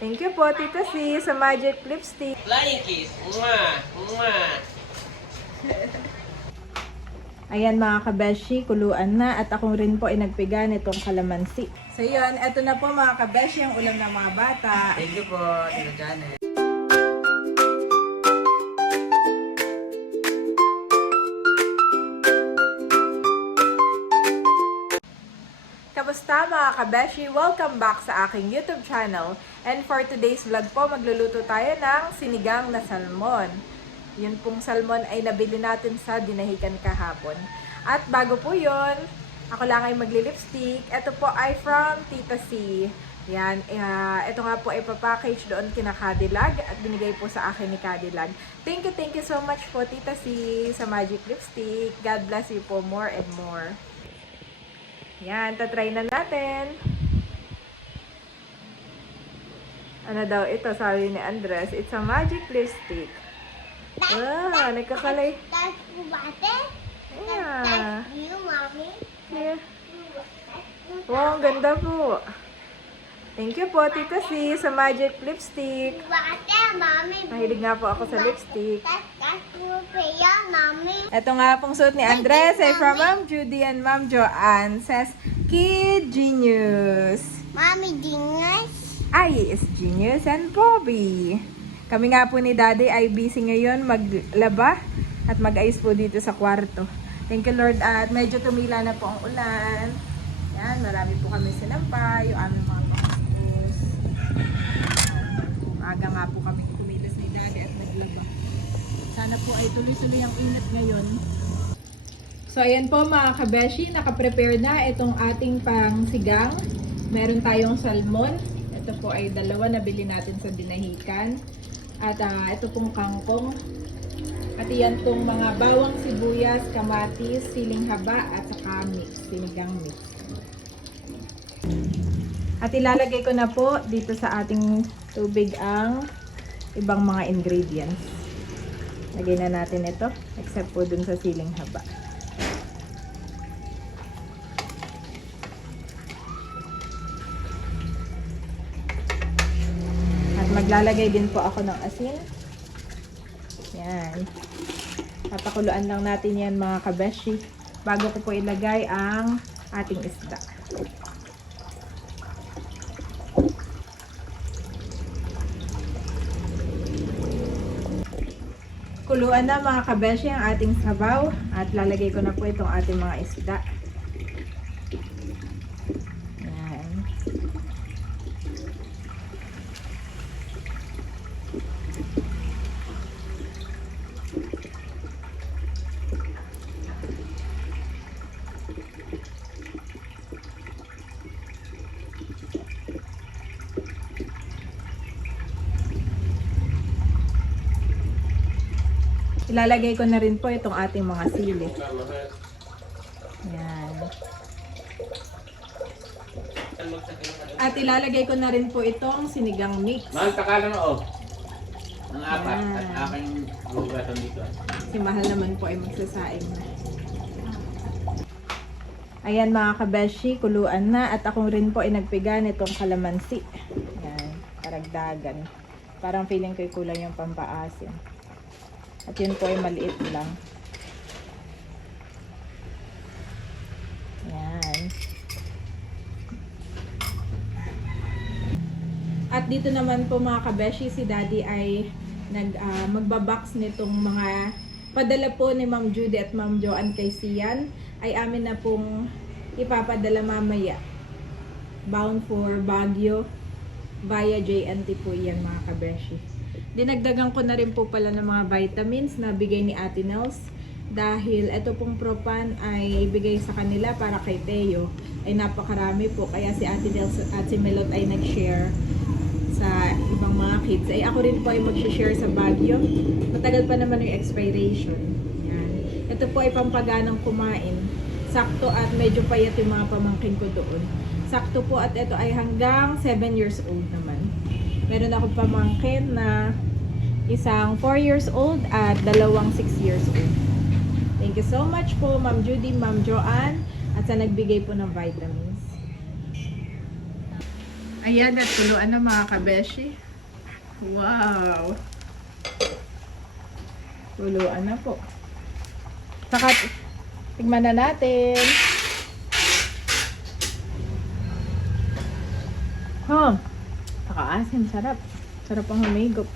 Thank you po, Tita C, sa magic lipstick. Flying kiss. Mwah! Mwah! Ayan mga kabeshi, kuluan na at ako rin po ay nagpiga nitong kalamansi. So yun, eto na po mga kabeshi ang ulam ng mga bata. Thank you po, Tita Janet. Kamusta mga kabeshi? Welcome back sa aking YouTube channel. And for today's vlog po, magluluto tayo ng sinigang na salmon. Yun pong salmon ay nabili natin sa dinahikan kahapon. At bago po yun, ako lang ay magli-lipstick. Ito po ay from Tita C. Yan, ito nga po ay papackage doon kina Cadillac at binigay po sa akin ni Cadillac. Thank you so much po Tita C sa magic lipstick. God bless you po more and more. Yan, tatry na natin. Ano daw ito, sabi ni Andres, it's a magic lipstick. Ah, nagkakalay. Yeah. Yeah. Wow, ang ganda po. Thank you po, Tita C, sa magic lipstick. Mahilig nga po ako sa lipstick. Ito nga pong suot ni Andres ay from Ma'am Judy and Ma'am Joanne. Says, Kid Genius. Mommy Genius. Ay, is Genius and Bobby. Kami nga po ni Daddy ay busy ngayon maglaba at mag-ayos po dito sa kwarto. Thank you Lord at medyo tumila na po ang ulan. Yan, marami po kami sinampay, yung aming mga pangos. Maaga nga po kami kumilos ni Daddy at naglaba. Sana po ay tuloy-tuloy ang init ngayon. So ayan po mga kabeshi, nakaprepare na itong ating pangsigang. Meron tayong salmon. Ito po ay dalawa na bili natin sa dinahikan. At ito pong kangkong. At iyan pong mga bawang sibuyas, kamatis, siling haba at saka mix, sinigang mix. At ilalagay ko na po dito sa ating tubig ang ibang mga ingredients. Lagay na natin ito, except po dun sa siling haba. At maglalagay din po ako ng asin. Yan. Papakuluan lang natin yan mga kabeshi bago ko po ilagay ang ating isda. Kuluan na mga kabeshi ang ating sabaw at lalagay ko na po itong ating mga isda. Yan. Ilalagay ko na rin po itong ating mga sili. Yan. At ilalagay ko na rin po itong sinigang mix. Mahal takalan o. Ang apat at aking hugasan dito. Si Mahal naman po ay magsasaing na. Ayan mga kabeshi, kuluan na. At ako rin po ay nagpiga nitong kalamansi. Yan, karagdagan. Parang feeling ko'y kulang yung pampaasim. At yun po ay maliit lang. Yan. At dito naman po mga kabeshi, si Daddy ay magbabox nitong mga padala po ni Ma'am Judy at Ma'am Joanne kay Sian. Ay amin na pong ipapadala mamaya. Bound for Baguio via JNT po yan mga kabeshi. Dinagdagan ko na rin po pala ng mga vitamins na bigay ni Ate Nels dahil ito pong Propan ay bigay sa kanila para kay Teo ay napakarami po kaya si Ate Nels at si Melot ay nag-share sa ibang mga kids. Ay ako rin po ay mag-share sa Baguio. Matagal pa naman yung expiration. Yan. Ito po ay pampaganang kumain. Sakto at medyo payat yung mga pamangkin ko doon. Sakto po at ito ay hanggang 7 years old naman. Meron ako pamangkin na isang 4 years old at dalawang 6 years old. Thank you so much po Ma'am Judy, Ma'am Joanne at sa nagbigay po ng vitamins. Ayan, at tuluan na mga kabeshi. Wow! Tuluan na po. Saka, tigman na natin. Nakaasim, sarap. Sarap ang humigop.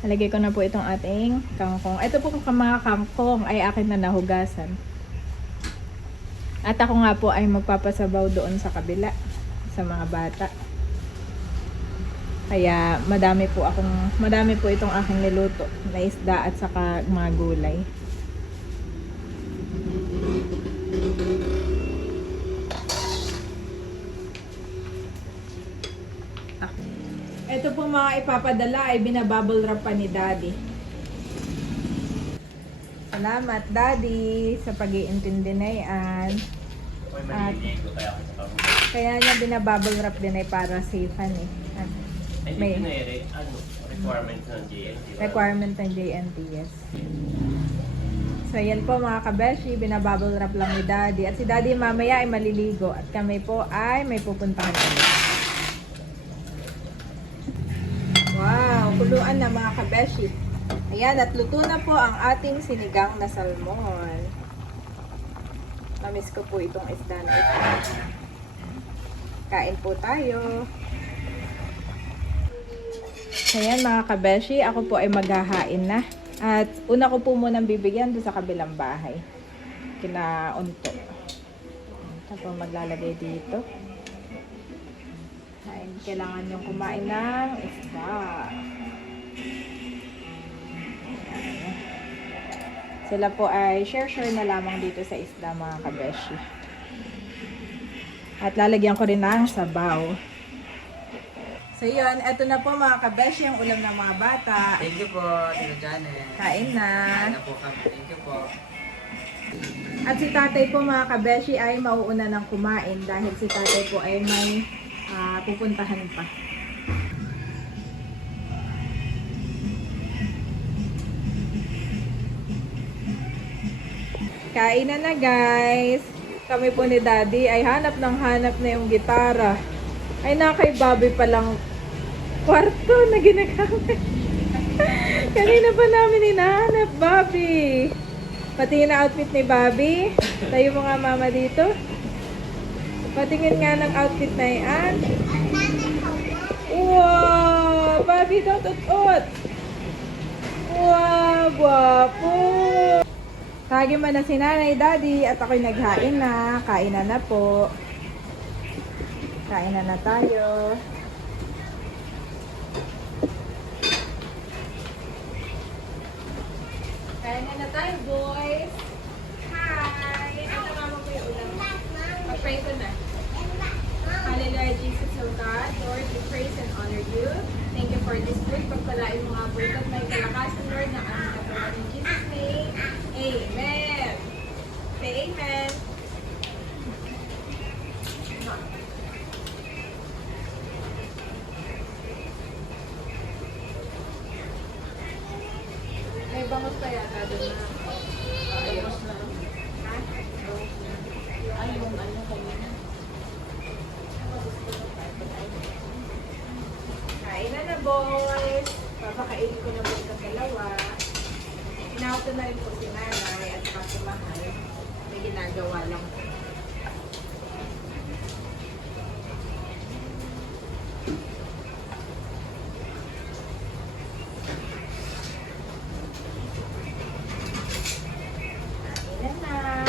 Nalagay ko na po itong ating kangkong. Ito po mga kangkong ay akin na nahugasan. At ako nga po ay magpapasabaw doon sa kabila sa mga bata. Kaya madami po itong aking niluto na isda at saka mga gulay. Ito po mga ipapadala ay binabubble wrap pa ni Daddy. Salamat Daddy sa pag-iintindi na yan. At kaya niya binabubble wrap din ay para safean eh. At may requirement ng JNT. requirement ng JNT, yes. So yan po mga kabeshi, binabubble wrap lang ni Daddy. At si Daddy mamaya ay maliligo at kami po ay may pupuntahan ulit. Wow, kuluan na mga kabeshi. Ayan, at luto na po ang ating sinigang na salmon. Namiss ko po itong isda na ito. Kain po tayo. So yan mga kabeshi, ako po ay maghahain na. At una ko po munang bibigyan doon sa kabilang bahay. Kina Unto. Ito po maglalagay dito. Kailangan yung kumain ng isda. Ayan. Sila po ay share na lamang dito sa isda mga kabeshi. At lalagyan ko rin ng sabaw. So yun, eto na po mga kabeshi ang ulam ng mga bata. Thank you po, Tito Janet. Kain na. Kain na po kami. Thank you po. At si tatay po mga kabeshi ay mauuna ng kumain dahil si tatay po ay may pupuntahan pa. Kain na guys. Kami po ni Daddy ay hanap na yung gitara. Ay kay Bobby palang kwarto na ginagamit. Kanina pa namin hinahanap, Bobby. Pati na outfit ni Bobby. Tayo mo nga mama dito. Patingin nga ng outfit na yan. Wow! Bobby, tot-ot-ot! Wow! Guwapo! Tagi man na si Nanay, Daddy, at ako'y naghain na. Kain na po. Kain na tayo. Kain na tayo, boys! Hi! Ano mama po yung ulam? Pag-pray ko na. Hallelujah, Jesus, O God, Lord, we praise and honor you. Thank you for this food. Pagpalain mo nga po ito at may kalakasan, Lord, na aming katawan in Jesus' name. Amen. Say amen. May bangus pa yata doon na. Ayos na. Ha? Ay, yung ano kanina. Kain na boys. Papakainin ko na po sa dalawa. Inawag ko na rin po si Nanay at saka si Mahal. May ginagawa lang po. Kain na.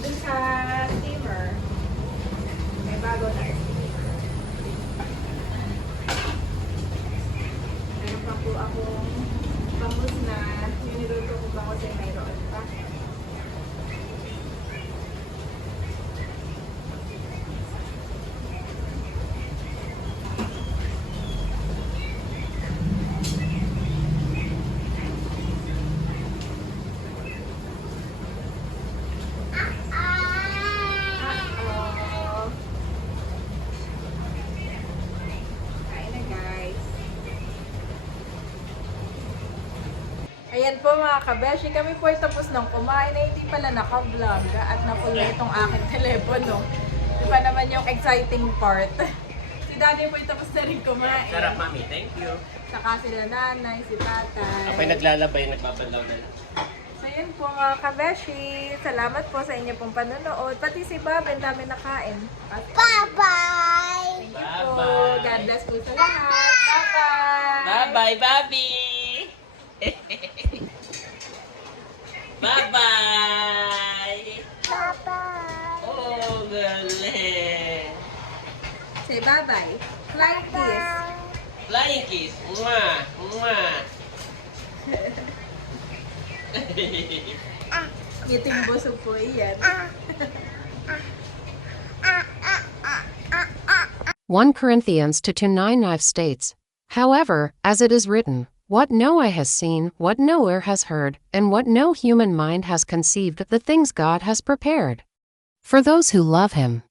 Dun sa steamer, may bago na steamer. Meron pa po akong bangus na niluto ko bangus ay mayroon pa. Uh-oh. Kain na guys. Ayan po mga kabeshi, kami po ay tapos ng kumain na hindi pala naka-vlog at napulo itong aking telepono. Iba naman yung exciting part. Si daddy po tapos na rin kumain. Sarap, mami. Thank you. Saka sila nanay, si tatay. Ako'y naglalabay, nagbabanlaw na lang. So yun po mga kabeshi. Salamat po sa inyo pong panonood. Pati si Bob, ang dami nakain. Bye-bye. Thank you po. Bye-bye. God bless po sa lahat. Bye-bye. Bye-bye, Bobby! Bye-bye! Bye-bye. Oh, galing! Say bye-bye. Flying kiss. Flying kiss! Mwah! Mwah! Ngiting busog po iyan. 1 Corinthians 2:9 states, "However, as it is written, what no eye has seen, what no ear has heard, and what no human mind has conceived, the things God has prepared for those who love Him."